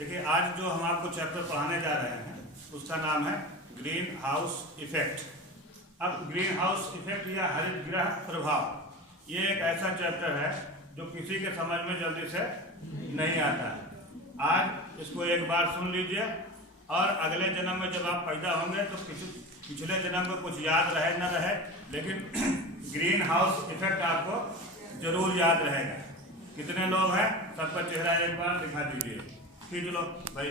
देखिए, आज जो हम आपको चैप्टर पढ़ाने जा रहे हैं उसका नाम है ग्रीन हाउस इफेक्ट। अब ग्रीन हाउस इफेक्ट या हरित गृह प्रभाव, ये एक ऐसा चैप्टर है जो किसी के समझ में जल्दी से नहीं आता है। आज इसको एक बार सुन लीजिए और अगले जन्म में जब आप पैदा होंगे तो पिछले जन्म में कुछ याद रहे न रहे, लेकिन ग्रीन हाउस इफेक्ट आपको जरूर याद रहेगा। कितने लोग हैं, सबका चेहरा एक बार दिखा दीजिए। खींच लो भाई।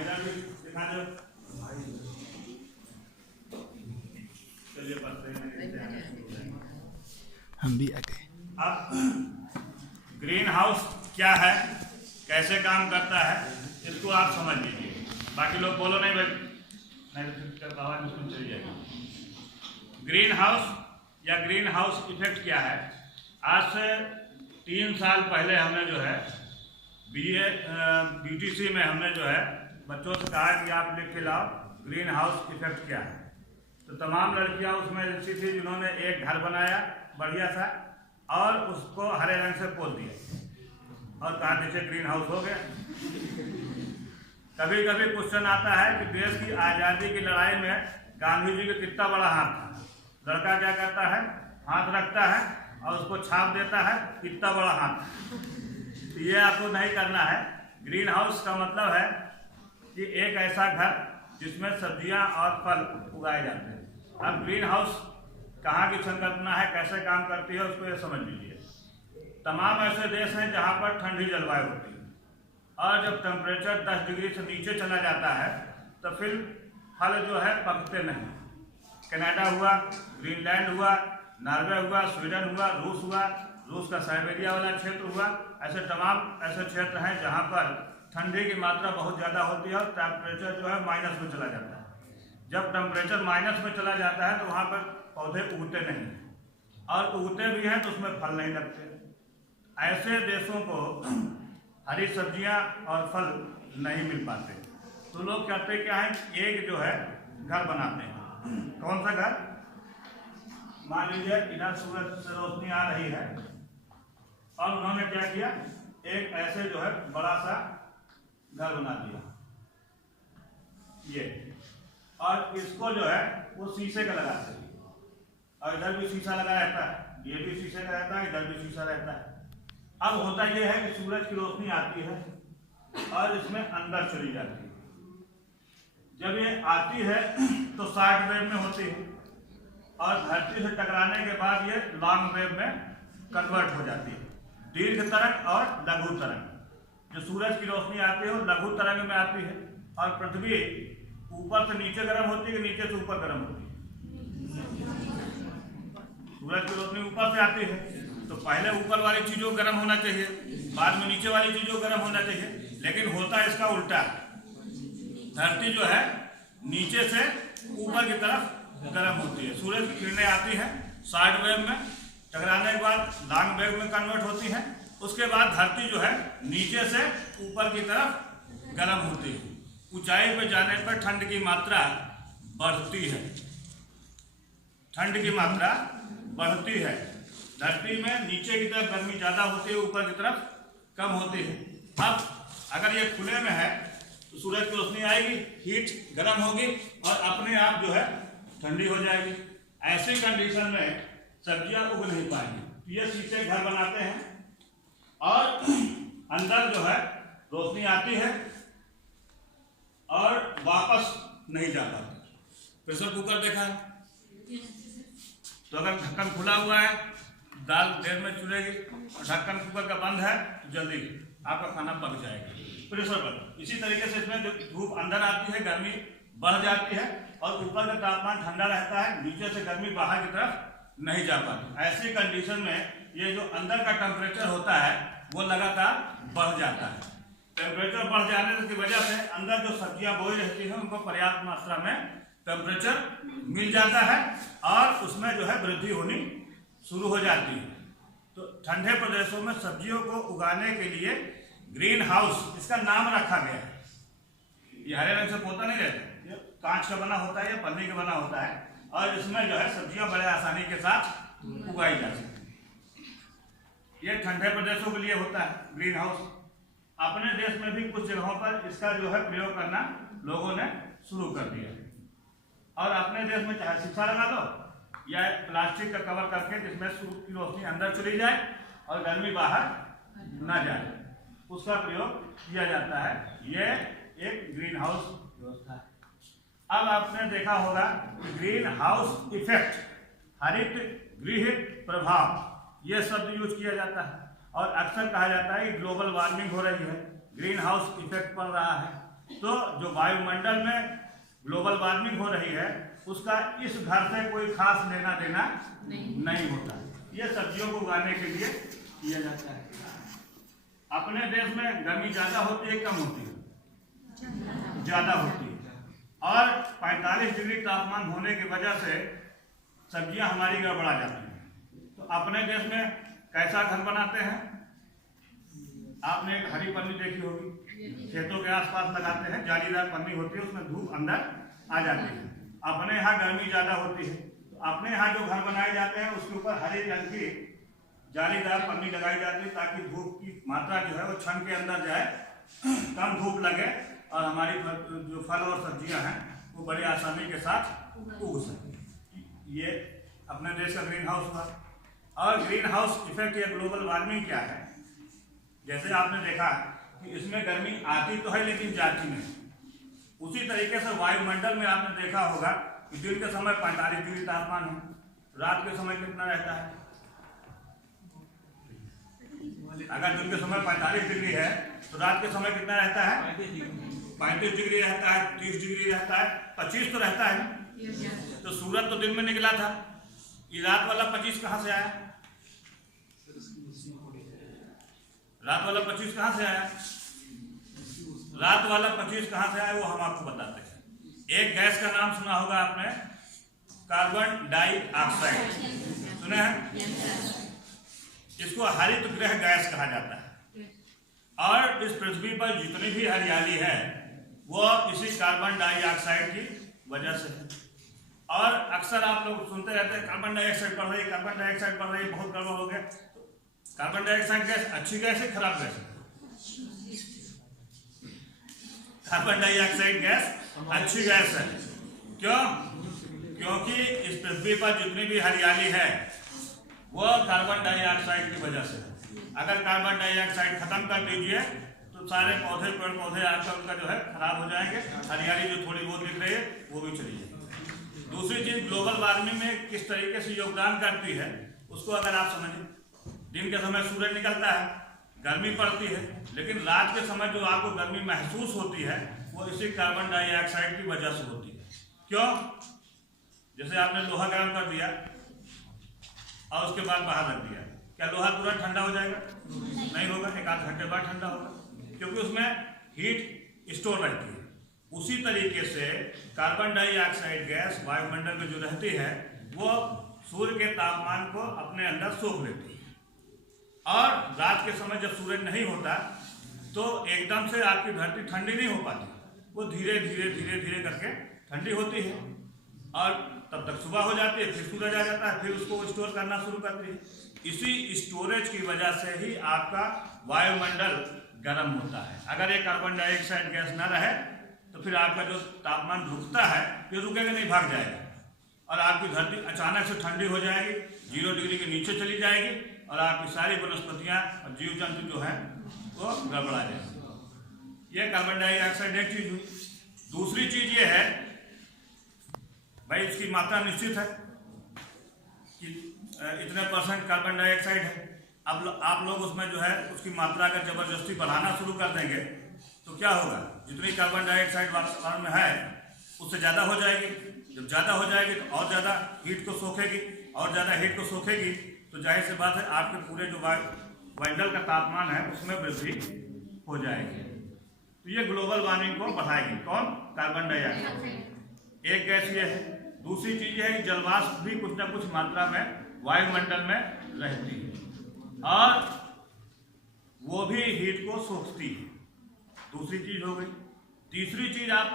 इधर भी दिखा दो। चलिए हम भी आ गए। अब ग्रीन हाउस क्या है, कैसे काम करता है, इसको आप समझ लीजिए। बाकी लोग बोलो नहीं भाई, नहीं तो आवाज मुझको चली जाएगी। ग्रीन हाउस या ग्रीन हाउस इफेक्ट क्या है? आज से 3 साल पहले हमने जो है BTC में हमने जो है बच्चों से कहा कि आप लिख के लाओ ग्रीन हाउस इफेक्ट क्या है। तो तमाम लड़कियां उसमें ऐसी थी जिन्होंने एक घर बनाया बढ़िया सा और उसको हरे रंग से पोत दिया और कहा नीचे ग्रीन हाउस हो गया। कभी कभी क्वेश्चन आता है कि देश की आज़ादी की लड़ाई में गांधी जी का कितना बड़ा हाथ था। लड़का क्या करता है, हाथ रखता है और उसको छाप देता है कितना बड़ा हाथ। तो ये आपको नहीं करना है। ग्रीन हाउस का मतलब है कि एक ऐसा घर जिसमें सब्जियां और फल उगाए जाते हैं। अब ग्रीन हाउस कहाँ की संकल्पना है, कैसे काम करती है, उसको ये समझ लीजिए। तमाम ऐसे देश हैं जहाँ पर ठंडी जलवायु होती है और जब टेम्परेचर 10 डिग्री से नीचे चला जाता है तो फिर फल जो है पकते नहीं। कनाडा हुआ, ग्रीनलैंड हुआ, नॉर्वे हुआ, स्वीडन हुआ, रूस का साइबेरिया वाला क्षेत्र हुआ। ऐसे तमाम ऐसे क्षेत्र हैं जहाँ पर ठंडी की मात्रा बहुत ज़्यादा होती है और टेम्परेचर जो है माइनस में चला जाता है। जब टेम्परेचर माइनस में चला जाता है तो वहाँ पर पौधे उगते नहीं और उगते भी हैं तो उसमें फल नहीं लगते। ऐसे देशों को हरी सब्जियां और फल नहीं मिल पाते तो लोग कहते क्या है, एक जो है घर बनाते हैं। कौन सा घर? मान लीजिए इधर सूरज से रोशनी आ रही है और उन्होंने क्या किया, एक ऐसे जो है बड़ा सा घर बना दिया ये, और इसको जो है वो शीशे का लगाते हैं और इधर भी शीशा लगा रहता है, ये भी शीशे का रहता है, इधर भी शीशा रहता है। अब होता यह है कि सूरज की रोशनी आती है और इसमें अंदर चली जाती है। जब ये आती है तो शॉर्ट वेव में होती है और धरती से टकराने के बाद ये लॉन्ग वेव में कन्वर्ट हो जाती है। दीर्घ तरंग और लघु तरंग। जो सूरज की रोशनी आती है वो लघु तरंग में आती है और पृथ्वी ऊपर से नीचे गर्म होती है कि नीचे से ऊपर गर्म होती है। सूरज की रोशनी ऊपर से आती है तो पहले ऊपर वाली चीजों गर्म होना चाहिए, बाद में नीचे वाली चीजों गर्म होना चाहिए, लेकिन होता इसका उल्टा। धरती जो है नीचे से ऊपर की तरफ गर्म होती है। सूरज की किरणें आती हैं शॉर्ट वेव में, टकराने के बाद लॉन्ग वेव में कन्वर्ट होती है। उसके बाद धरती जो है नीचे से ऊपर की तरफ गर्म होती है। ऊंचाई पर जाने पर ठंड की मात्रा बढ़ती है, ठंड की मात्रा बढ़ती है। धरती में नीचे की तरफ गर्मी ज़्यादा होती है, ऊपर की तरफ कम होती है। अब अगर ये खुले में है तो सूरज की रोशनी आएगी, हीट गर्म होगी और अपने आप जो है ठंडी हो जाएगी। ऐसी कंडीशन में सब्जियां उग नहीं पाएंगी। ये शीशे घर बनाते हैं और अंदर जो है रोशनी आती है और वापस नहीं जा पाती। प्रेशर कुकर देखा है तो अगर ढक्कन खुला हुआ है दाल देर में चुलेगी और ढक्कन कुकर का बंद है तो जल्दी आपका खाना पक जाएगा प्रेशर पर। इसी तरीके से इसमें जो धूप अंदर आती है गर्मी बढ़ जाती है और ऊपर का तापमान ठंडा रहता है, नीचे से गर्मी बाहर की तरफ नहीं जा पाती। ऐसी कंडीशन में ये जो अंदर का टेम्परेचर होता है वो लगातार बढ़ जाता है। टेम्परेचर बढ़ जाने की वजह से अंदर जो सब्जियां बोई रहती हैं उनको पर्याप्त मात्रा में टेम्परेचर मिल जाता है और उसमें जो है वृद्धि होनी शुरू हो जाती है। तो ठंडे प्रदेशों में सब्जियों को उगाने के लिए ग्रीन हाउस इसका नाम रखा गया है। ये हरे रंग से पोता नहीं रहता, ये कांच का बना होता है या पन्नी का बना होता है, और इसमें जो है सब्जियां बड़े आसानी के साथ उगाई जा सकती है। ये ठंडे प्रदेशों के लिए होता है ग्रीन हाउस। अपने देश में भी कुछ जगहों पर इसका जो है प्रयोग करना लोगों ने शुरू कर दिया है। और अपने देश में चाहे शीशा लगा दो या प्लास्टिक का कवर करके जिसमें सूरज की रोशनी अंदर चली जाए और गर्मी बाहर न जाए, उसका प्रयोग किया जाता है। यह एक ग्रीन हाउस व्यवस्था है। अब आपने देखा होगा कि ग्रीन हाउस इफेक्ट, हरित गृह प्रभाव, यह शब्द यूज किया जाता है और अक्सर कहा जाता है कि ग्लोबल वार्मिंग हो रही है, ग्रीन हाउस इफेक्ट पड़ रहा है। तो जो वायुमंडल में ग्लोबल वार्मिंग हो रही है उसका इस घर से कोई खास लेना देना नहीं होता। यह सब्जियों को उगाने के लिए किया जाता है। अपने देश में गर्मी ज्यादा होती है कम होती है? ज्यादा होती है, और 45 डिग्री तापमान होने की वजह से सब्जियां हमारी गड़बड़ा जाती हैं। तो अपने देश में कैसा घर बनाते हैं? आपने एक हरी पन्नी देखी होगी, खेतों के आसपास लगाते हैं, जालीदार पन्नी होती है, उसमें धूप अंदर आ जाती है। अपने यहाँ गर्मी ज्यादा होती है तो अपने यहाँ जो घर बनाए जाते हैं उसके ऊपर हरे रंग की जालीदार पन्नी लगाई जाती है ताकि धूप की मात्रा जो है वो छन के अंदर जाए, कम धूप लगे और हमारी जो फल और सब्जियां हैं वो बड़ी आसानी के साथ उग सके। ये अपने देश का ग्रीन हाउस हुआ। और ग्रीन हाउस इफेक्ट या ग्लोबल वार्मिंग क्या है? जैसे आपने देखा कि इसमें गर्मी आती तो है लेकिन जाती नहीं। उसी तरीके से वायुमंडल में आपने देखा होगा कि दिन के समय 45 डिग्री तापमान है, रात के समय कितना रहता है? अगर दिन के समय 45 डिग्री है तो रात के समय कितना रहता है? 35 डिग्री रहता है, 30 डिग्री रहता है, 25 तो रहता है। तो सूरज तो दिन में निकला था, ये रात वाला 25 कहाँ से आया? रात वाला 25 कहाँ से आया? रात वाला 25 कहाँ से आया वो हम आपको बताते हैं। एक गैस का नाम सुना होगा आपने, कार्बन डाइऑक्साइड, सुने हैं? इसको हरित गृह गैस कहा जाता है। और इस पृथ्वी पर जितनी भी हरियाली है वो इसी कार्बन डाइऑक्साइड की वजह से है। और अक्सर आप लोग सुनते रहते हैं कार्बन डाइऑक्साइड बढ़ रही है, कार्बन डाइऑक्साइड बढ़ रही है, बहुत गड़बड़ हो गया। कार्बन डाइऑक्साइड गैस अच्छी गैस है खराब गैस है? कार्बन डाइऑक्साइड गैस अच्छी गैस है। क्यों? क्योंकि इस पृथ्वी पर जितनी भी हरियाली है वो कार्बन डाइऑक्साइड की वजह से है। अगर कार्बन डाइऑक्साइड खत्म कर दीजिए तो सारे पौधे, पेड़ पौधे आपका उनका जो है खराब हो जाएंगे, हरियाली जो थोड़ी बहुत दिख रही है वो भी चली जाएगी। दूसरी चीज, ग्लोबल वार्मिंग में किस तरीके से योगदान करती है उसको अगर आप समझें, दिन के समय सूरज निकलता है, गर्मी पड़ती है, लेकिन रात के समय जो आपको गर्मी महसूस होती है वो इसी कार्बन डाइऑक्साइड की वजह से होती है। क्यों? जैसे आपने लोहा गर्म कर दिया और उसके बाद बाहर रख दिया, क्या लोहा तुरंत ठंडा हो जाएगा? नहीं होगा, एक आध घंटे बाद ठंडा होगा, क्योंकि उसमें हीट स्टोर रहती है। उसी तरीके से कार्बन डाइऑक्साइड गैस वायुमंडल में जो रहती है वो सूर्य के तापमान को अपने अंदर सोख लेती है। और रात के समय जब सूरज नहीं होता तो एकदम से आपकी धरती ठंडी नहीं हो पाती, वो धीरे धीरे धीरे धीरे करके ठंडी होती है और तब तक सुबह हो जाती है, फिर सूरज आ जाता है, फिर उसको स्टोर करना शुरू करती है। इसी स्टोरेज की वजह से ही आपका वायुमंडल गर्म होता है। अगर ये कार्बन डाइऑक्साइड गैस न रहे तो फिर आपका जो तापमान रुकता है ये रुकेगा नहीं, भाग जाएगा और आपकी धरती अचानक से ठंडी हो जाएगी, 0 डिग्री के नीचे चली जाएगी और आपकी सारी वनस्पतियां और जीव जंतु जो है वो गड़बड़ा जाएंगे। ये कार्बन डाइऑक्साइड एक चीज हुई। दूसरी चीज ये है भाई, इसकी मात्रा निश्चित है कि इतने % कार्बन डाइऑक्साइड है। अब आप लोग उसमें जो है उसकी मात्रा अगर जबरदस्ती बढ़ाना शुरू कर देंगे तो क्या होगा? जितनी कार्बन डाइऑक्साइड वातावरण में है उससे ज़्यादा हो जाएगी। जब ज़्यादा हो जाएगी तो और ज़्यादा हीट को सोखेगी, और ज़्यादा हीट को सोखेगी तो जाहिर सी बात है आपके पूरे जो वायुमंडल का तापमान है उसमें वृद्धि हो जाएगी। तो ये ग्लोबल वार्मिंग को बढ़ाएगी। कौन? Carbon dioxide. एक गैस ये है। दूसरी चीज है कि जलवाष्प भी कुछ न कुछ मात्रा में वायुमंडल में रहती है और वो भी हीट को सोखती है। दूसरी चीज हो गई। तीसरी चीज, आप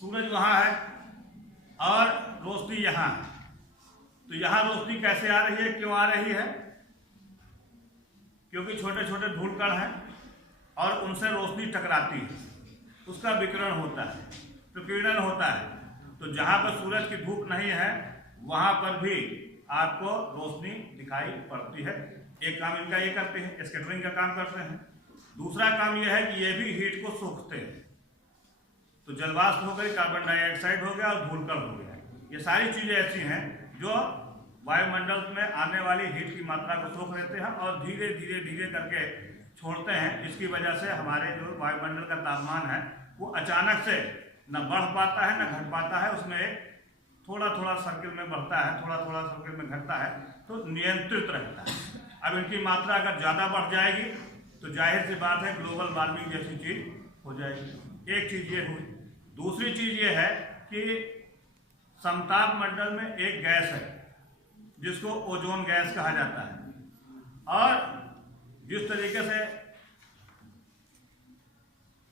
सूरज वहां है और रोशनी यहाँ है, तो यहाँ रोशनी कैसे आ रही है, क्यों आ रही है? क्योंकि छोटे छोटे धूल कण हैं और उनसे रोशनी टकराती है, उसका विकिरण होता है, प्रकीर्णन होता है। तो जहाँ पर सूरज की धूप नहीं है वहाँ पर भी आपको रोशनी दिखाई पड़ती है। एक काम इनका ये करते हैं, स्कैटरिंग का काम करते हैं। दूसरा काम यह है कि ये भी हीट को सोखते हैं। तो जलवाष्प हो गई, कार्बन डाइऑक्साइड हो गया और धूलकण हो गया। ये सारी चीज़ें ऐसी हैं जो वायुमंडल में आने वाली हीट की मात्रा को सोख लेते हैं और धीरे धीरे धीरे करके छोड़ते हैं। इसकी वजह से हमारे जो वायुमंडल का तापमान है वो अचानक से न बढ़ पाता है न घट पाता है, उसमें थोड़ा थोड़ा सर्किल में बढ़ता है, थोड़ा थोड़ा सर्किल में घटता है, तो नियंत्रित रहता है। अब इनकी मात्रा अगर ज़्यादा बढ़ जाएगी तो जाहिर सी बात है ग्लोबल वार्मिंग जैसी चीज़ हो जाएगी। एक चीज़ ये हुई। दूसरी चीज़ ये है कि समताप मंडल में एक गैस है जिसको ओजोन गैस कहा जाता है, और जिस तरीके से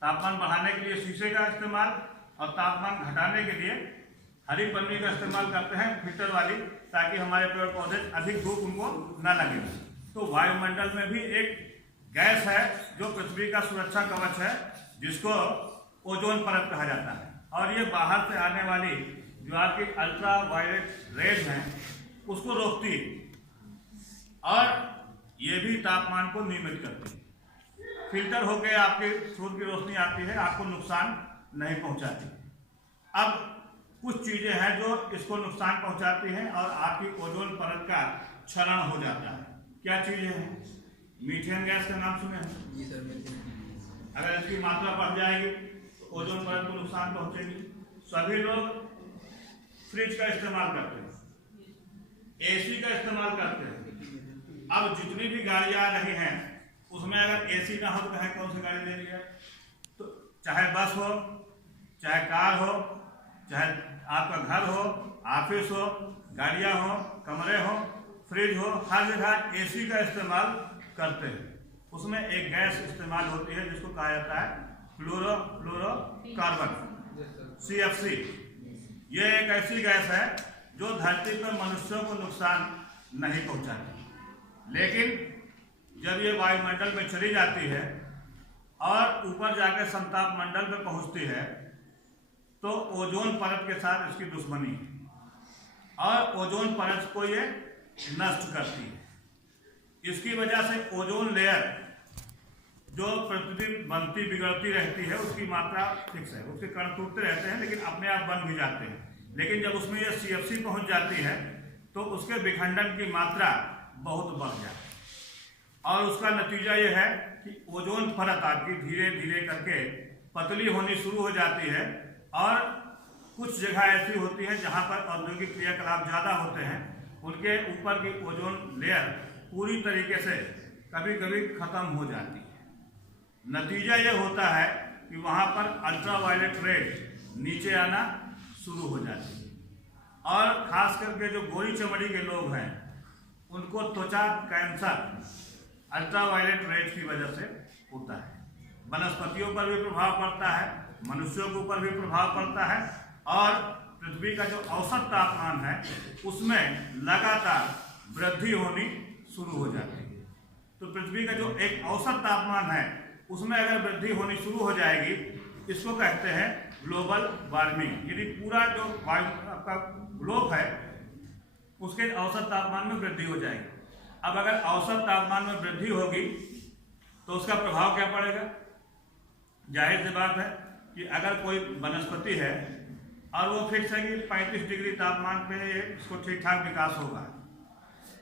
तापमान बढ़ाने के लिए शीशे का इस्तेमाल और तापमान घटाने के लिए हरी पन्नी का इस्तेमाल करते हैं फिल्टर वाली, ताकि हमारे पेड़ पौधे अधिक धूप उनको न लगे। तो वायुमंडल में भी एक गैस है जो पृथ्वी का सुरक्षा कवच है, जिसको ओजोन परत कहा जाता है, और ये बाहर से आने वाली जो आपकी अल्ट्रा वायलेट रेज हैं उसको रोकती है और ये भी तापमान को नियमित करती है। फिल्टर होकर आपके सूर्य की रोशनी आती है, आपको नुकसान नहीं पहुंचाती। अब कुछ चीजें हैं जो इसको नुकसान पहुंचाती हैं और आपकी ओजोन परत का क्षरण हो जाता है। क्या चीजें हैं? मीथेन गैस का नाम सुने हैं? जी सर। अगर इसकी मात्रा बढ़ जाएगी तो ओजोन परत को नुकसान पहुंचेगी। सभी लोग फ्रिज का इस्तेमाल करते हैं, एसी का इस्तेमाल करते हैं। अब जितनी भी गाड़ियां आ रही हैं उसमें अगर एसी ना हो तो कहें कौन सी गाड़ी ले लिया? तो चाहे बस हो, चाहे कार हो, चाहे आपका घर हो, ऑफिस हो, गाड़ियां हो, कमरे हो, फ्रिज हो, हर जगह एसी का इस्तेमाल करते हैं। उसमें एक गैस इस्तेमाल होती है जिसको कहा जाता है क्लोरोफ्लोरोकार्बन, CFC। ये एक ऐसी गैस है जो धरती पर मनुष्यों को नुकसान नहीं पहुंचाती, लेकिन जब ये वायुमंडल में चली जाती है और ऊपर जाकर समताप मंडल में पहुंचती है तो ओजोन परत के साथ इसकी दुश्मनी है और ओजोन परत को ये नष्ट करती है। इसकी वजह से ओजोन लेयर जो प्रतिदिन बनती बिगड़ती रहती है उसकी मात्रा फिक्स है, उसके कण टूटते रहते हैं लेकिन अपने आप बन भी जाते हैं। लेकिन जब उसमें ये CFC पहुंच जाती है तो उसके विखंडन की मात्रा बहुत बढ़ जाती है और उसका नतीजा ये है कि ओजोन परत आपकी धीरे धीरे करके पतली होनी शुरू हो जाती है और कुछ जगह ऐसी होती है जहां पर औद्योगिक क्रियाकलाप ज़्यादा होते हैं, उनके ऊपर की ओजोन लेयर पूरी तरीके से कभी कभी ख़त्म हो जाती है। नतीजा ये होता है कि वहां पर अल्ट्रा वायलेट रेज नीचे आना शुरू हो जाती है और ख़ास करके जो गोरी चमड़ी के लोग हैं उनको त्वचा कैंसर अल्ट्रा वायलेट रेज की वजह से होता है। वनस्पतियों पर भी प्रभाव पड़ता है, मनुष्यों के ऊपर भी प्रभाव पड़ता है और पृथ्वी का जो औसत तापमान है उसमें लगातार वृद्धि होनी शुरू हो जाती है। तो पृथ्वी का जो एक औसत तापमान है उसमें अगर वृद्धि होनी शुरू हो जाएगी, इसको कहते हैं ग्लोबल वार्मिंग। यानी पूरा जो वायु आपका ग्लोब है उसके औसत तापमान में वृद्धि हो जाएगी। अब अगर औसत तापमान में वृद्धि होगी तो उसका प्रभाव क्या पड़ेगा? जाहिर सी बात है कि अगर कोई वनस्पति है और वो फिक्स है कि 35 डिग्री तापमान पे इसको ठीक ठाक विकास होगा,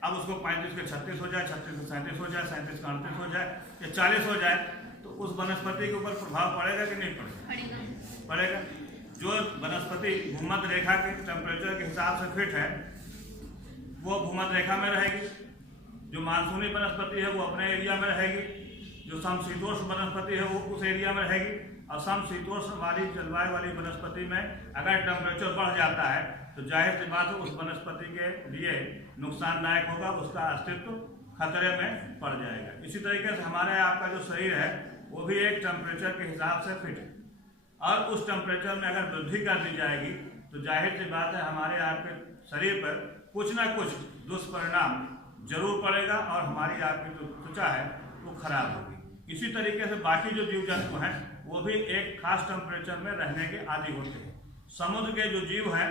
अब उसको 35 के 36 हो जाए, 36 के 37 हो जाए, 37 का 38 हो जाए या 40 हो जाए, तो उस वनस्पति के ऊपर प्रभाव पड़ेगा कि नहीं पड़ेगा? पड़ेगा। जो वनस्पति भूमध्य रेखा के टेम्परेचर के हिसाब से फिट है वो भूमध्य रेखा में रहेगी, जो मानसूनी वनस्पति है वो अपने एरिया में रहेगी, जो समशीतोष्ण वनस्पति है वो उस एरिया में रहेगी। और समशीतोष्ण वाली जलवायु वाली वनस्पति में अगर टेम्परेचर बढ़ जाता है तो जाहिर सी बात है उस वनस्पति के लिए नुकसानदायक होगा, उसका अस्तित्व खतरे में पड़ जाएगा। इसी तरीके से हमारे आपका जो शरीर है वो भी एक टेम्परेचर के हिसाब से फिट है और उस टेम्परेचर में अगर वृद्धि कर दी जाएगी तो जाहिर सी बात है हमारे आपके शरीर पर कुछ ना कुछ दुष्परिणाम जरूर पड़ेगा और हमारी आपकी जो त्वचा है वो खराब होगी। इसी तरीके से बाकी जो जीव जंतु हैं वो भी एक खास टेम्परेचर में रहने के आदी होते हैं। समुद्र के जो जीव हैं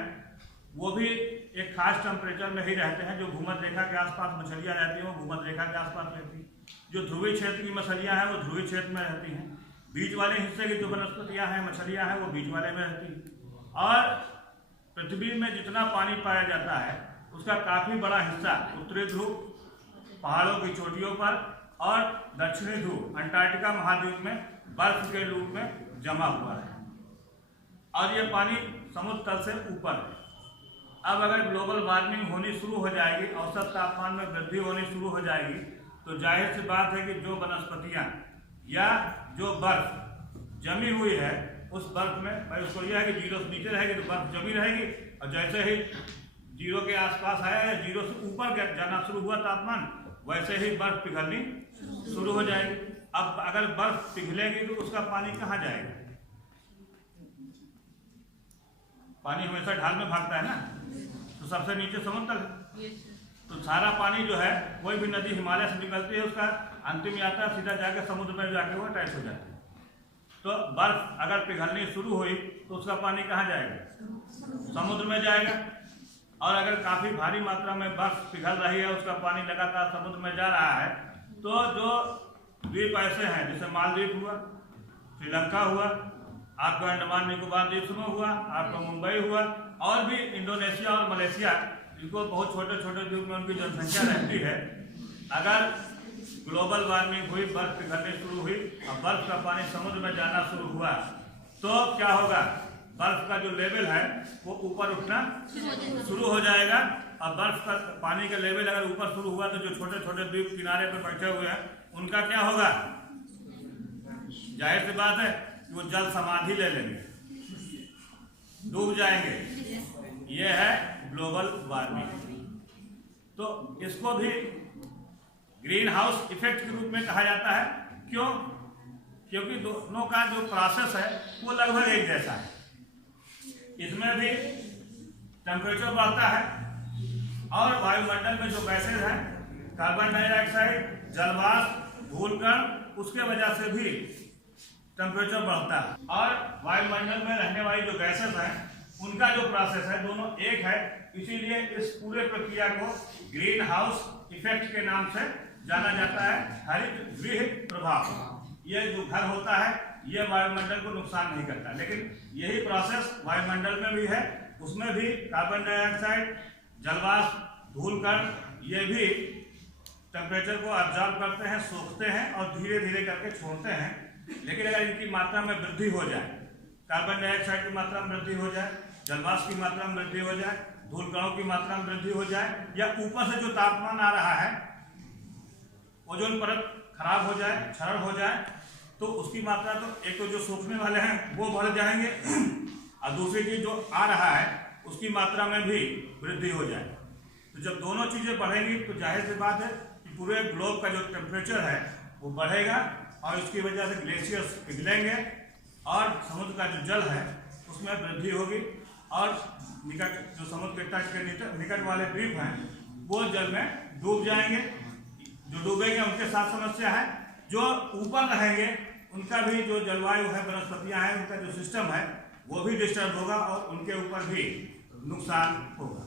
वो भी एक खास टेम्परेचर में ही रहते हैं। जो भूमध्य रेखा के आसपास मछलियाँ रहती हैं वो भूमध्य रेखा के आसपास रहती हैं। जो ध्रुवीय क्षेत्र की मछलियाँ हैं वो ध्रुवीय क्षेत्र में रहती हैं। बीच वाले हिस्से की जो वनस्पतियाँ हैं मछलियाँ हैं वो बीच वाले में रहती हैं। और पृथ्वी में जितना पानी पाया जाता है उसका काफ़ी बड़ा हिस्सा उत्तरी ध्रुव, पहाड़ों की चोटियों पर और दक्षिणी ध्रुव अंटार्कटिका महाद्वीप में बर्फ के रूप में जमा हुआ है और ये पानी समुद्र तल से ऊपर है। अब अगर ग्लोबल वार्मिंग होनी शुरू हो जाएगी, औसत तापमान में वृद्धि होनी शुरू हो जाएगी, तो जाहिर सी बात है कि जो वनस्पतियाँ या जो बर्फ जमी हुई है उस बर्फ में भाई उसको यह है कि जीरो से नीचे रहेगी तो बर्फ जमी रहेगी और जैसे ही जीरो के आसपास आया या जीरो से ऊपर जाना शुरू हुआ तापमान वैसे ही बर्फ पिघलनी शुरू हो जाएगी। अब अगर बर्फ पिघलेगी तो उसका पानी कहाँ जाएगा? पानी हमेशा ढाल में भागता है ना, तो सबसे नीचे समुद्र है। तो सारा पानी जो है कोई भी नदी हिमालय से निकलती है उसका अंतिम यात्रा सीधा जाकर समुद्र में जाके वो अटैच हो जाती है। तो बर्फ अगर पिघलनी शुरू हुई तो उसका पानी कहाँ जाएगा? समुद्र में जाएगा। और अगर काफ़ी भारी मात्रा में बर्फ पिघल रही है उसका पानी लगातार समुद्र में जा रहा है तो जो द्वीप ऐसे हैं जैसे मालदीव हुआ, श्रीलंका हुआ, आपका अंडमान निकोबार द्वीप समूह हुआ, आपका मुंबई हुआ और भी इंडोनेशिया और मलेशिया, इनको बहुत छोटे छोटे द्वीप में उनकी जनसंख्या रहती है। अगर ग्लोबल वार्मिंग हुई, बर्फ पिघलनी शुरू हुई और बर्फ का पानी समुद्र में जाना शुरू हुआ तो क्या होगा? बर्फ का जो लेवल है वो ऊपर उठना शुरू हो जाएगा और बर्फ का पानी का लेवल अगर ऊपर शुरू हुआ तो जो छोटे छोटे द्वीप किनारे पर बैठे हुए हैं उनका क्या होगा? जाहिर सी बात है कि वो जल समाधि ले लेंगे, डूब जाएंगे। ये है ग्लोबल वार्मिंग। तो इसको भी ग्रीन हाउस इफेक्ट के रूप में कहा जाता है। क्यों? क्योंकि दोनों का जो प्रोसेस है वो लगभग एक जैसा है। इसमें भी टेम्परेचर बढ़ता है और वायुमंडल में जो गैसेज हैं कार्बन डाइऑक्साइड, जलवाष्प, धूलकण, उसके वजह से भी टेम्परेचर बढ़ता है। और वायुमंडल में रहने वाली जो गैसेज हैं उनका जो प्रोसेस है दोनों एक है। इसीलिए इस पूरे प्रक्रिया को ग्रीन हाउस इफेक्ट के नाम से जाना जाता है। हरित गृह प्रभाव। ये जो घर होता है ये वायुमंडल को नुकसान नहीं करता, लेकिन यही प्रोसेस वायुमंडल में भी है। उसमें भी कार्बन डाइऑक्साइड, जलवाष्प, धूलकण ये भी टेम्परेचर को ऑब्जर्व करते हैं, सोखते हैं और धीरे धीरे करके छोड़ते हैं। लेकिन अगर इनकी मात्रा में वृद्धि हो जाए, कार्बन डाइऑक्साइड की मात्रा में वृद्धि हो जाए, जलवाष्प की मात्रा में वृद्धि हो जाए, धूलकणों की मात्रा में वृद्धि हो जाए या ऊपर से जो तापमान आ रहा है ओजोन परत खराब हो जाए, क्षरण हो जाए तो उसकी मात्रा तो एक तो जो सोखने वाले हैं वो बढ़ जाएंगे और दूसरी चीज जो आ रहा है उसकी मात्रा में भी वृद्धि हो जाए। तो जब दोनों चीजें बढ़ेंगी तो जाहिर सी बात है कि पूरे ग्लोब का जो टेम्परेचर है वो बढ़ेगा और इसकी वजह से ग्लेशियर्स पिघलेंगे और समुद्र का जो जल है उसमें वृद्धि होगी और निकट जो समुद्र के तट के निकट वाले द्वीप हैं वो जल में डूब जाएंगे। जो डूबेंगे उनके साथ समस्या है, जो ऊपर रहेंगे उनका भी जो जलवायु है, वनस्पतियां हैं, उनका जो सिस्टम है वो भी डिस्टर्ब होगा और उनके ऊपर भी नुकसान होगा।